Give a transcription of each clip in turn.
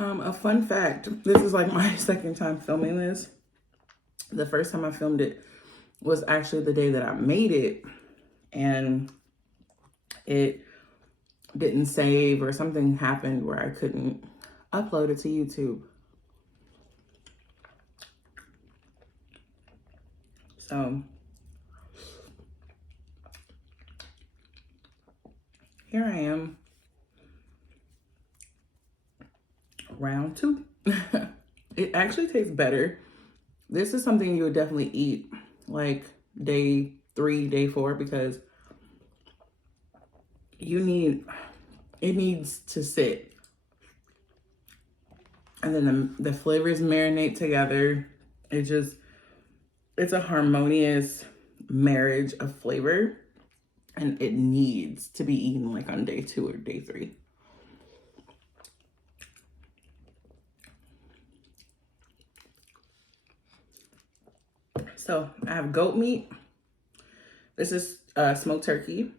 A fun fact, this is like my second time filming this. The first time I filmed it was actually the day that I made it, and it didn't save or something happened where I couldn't upload it to YouTube. So here I am, round 2. It actually tastes better. This is something you would definitely eat like day 3, day 4, because it needs to sit. And then the flavors marinate together. It's a harmonious marriage of flavor, and it needs to be eaten like on day 2 or day 3. So I have goat meat. This is smoked turkey.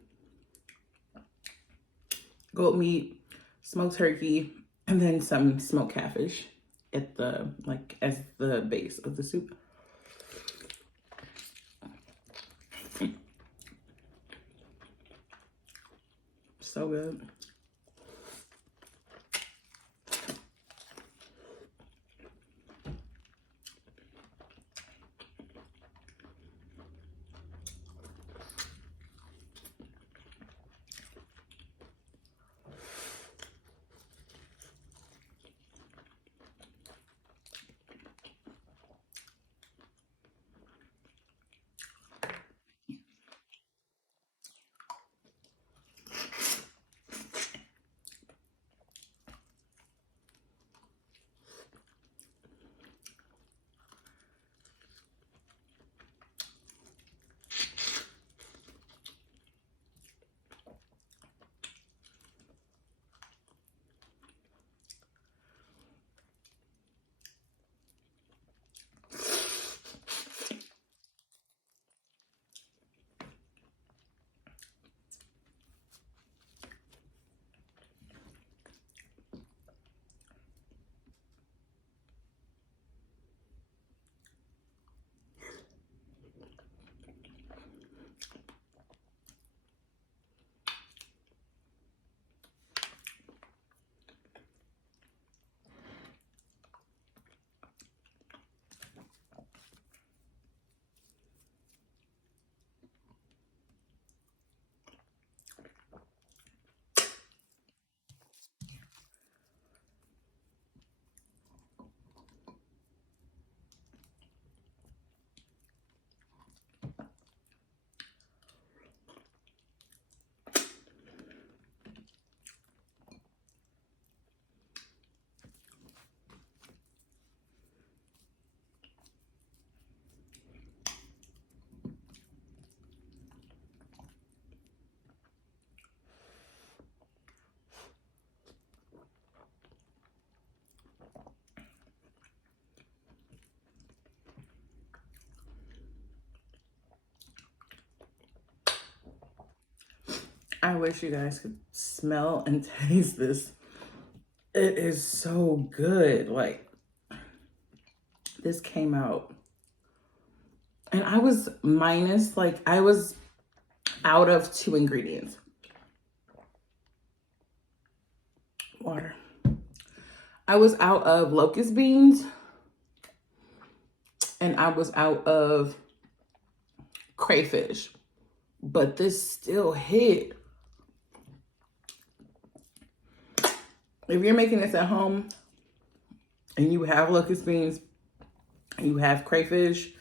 Goat meat, smoked turkey, and then some smoked catfish at as the base of the soup. So good. I wish you guys could smell and taste this. It is so good. Like, this came out, and I was out of 2 ingredients. Water. I was out of locust beans, and I was out of crayfish, but this still hit. If you're making this at home and you have locust beans and you have crayfish,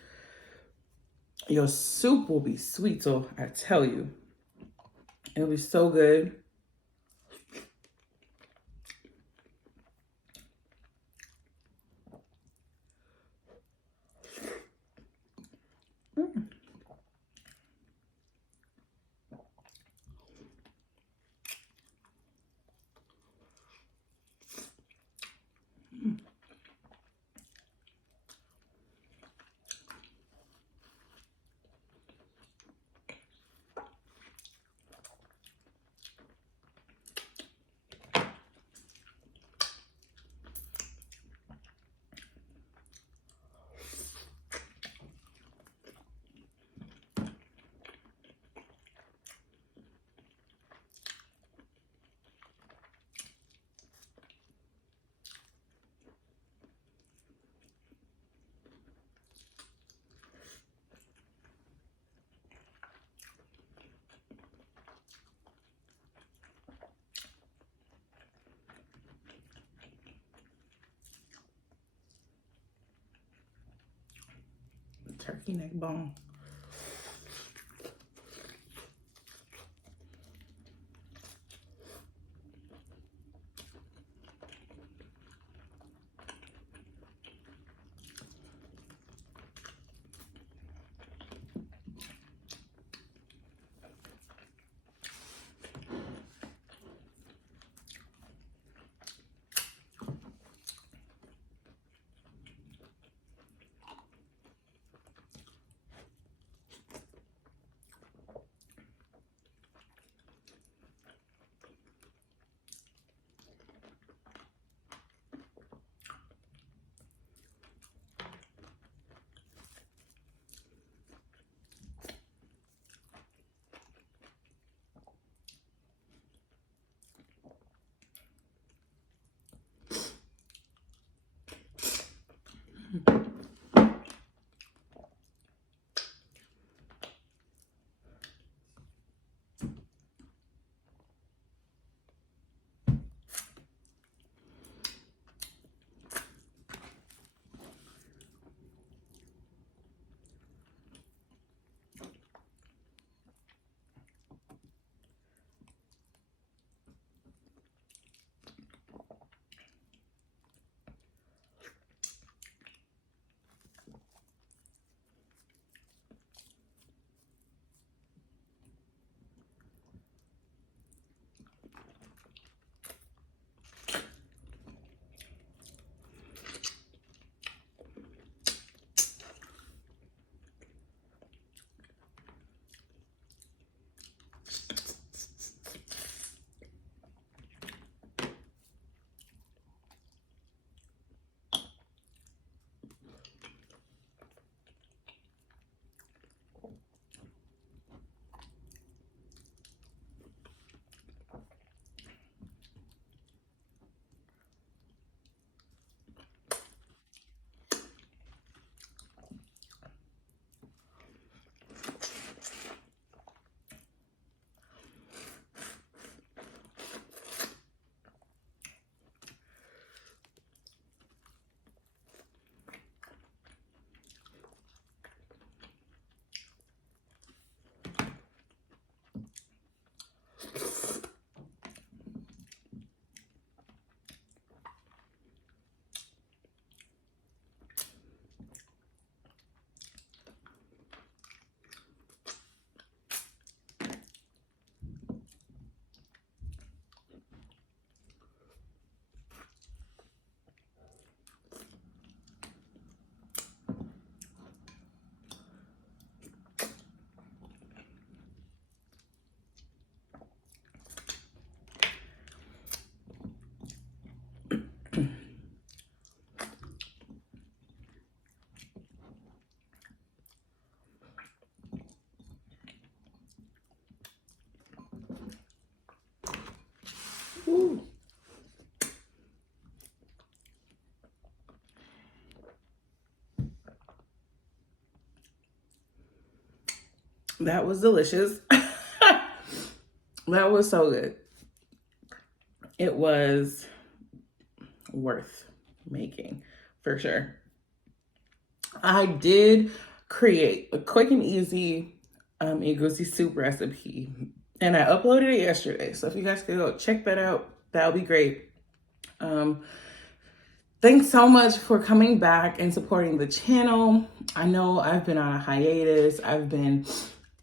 your soup will be sweet. So I tell you, it'll be so good. turkey neck bone. Ooh. That was delicious. That was so good. It was worth making for sure. I did create a quick and easy Egusi soup recipe, and I uploaded it yesterday. So if you guys could go check that out, that would be great. Thanks so much for coming back and supporting the channel. I know I've been on a hiatus. I've been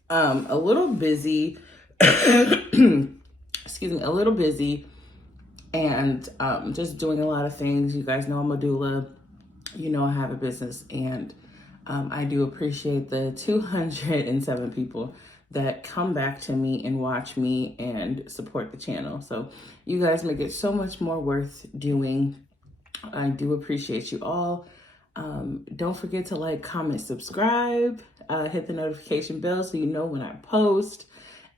a little busy. Excuse me, a little busy, and just doing a lot of things. You guys know I'm a doula. You know I have a business, and I do appreciate the 207 people that come back to me and watch me and support the channel. So you guys make it so much more worth doing. I do appreciate you all. Don't forget to like, comment, subscribe, hit the notification bell so you know when I post.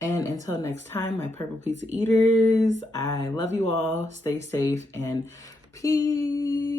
And until next time, my Purple Pizza Eaters, I love you all. Stay safe and peace.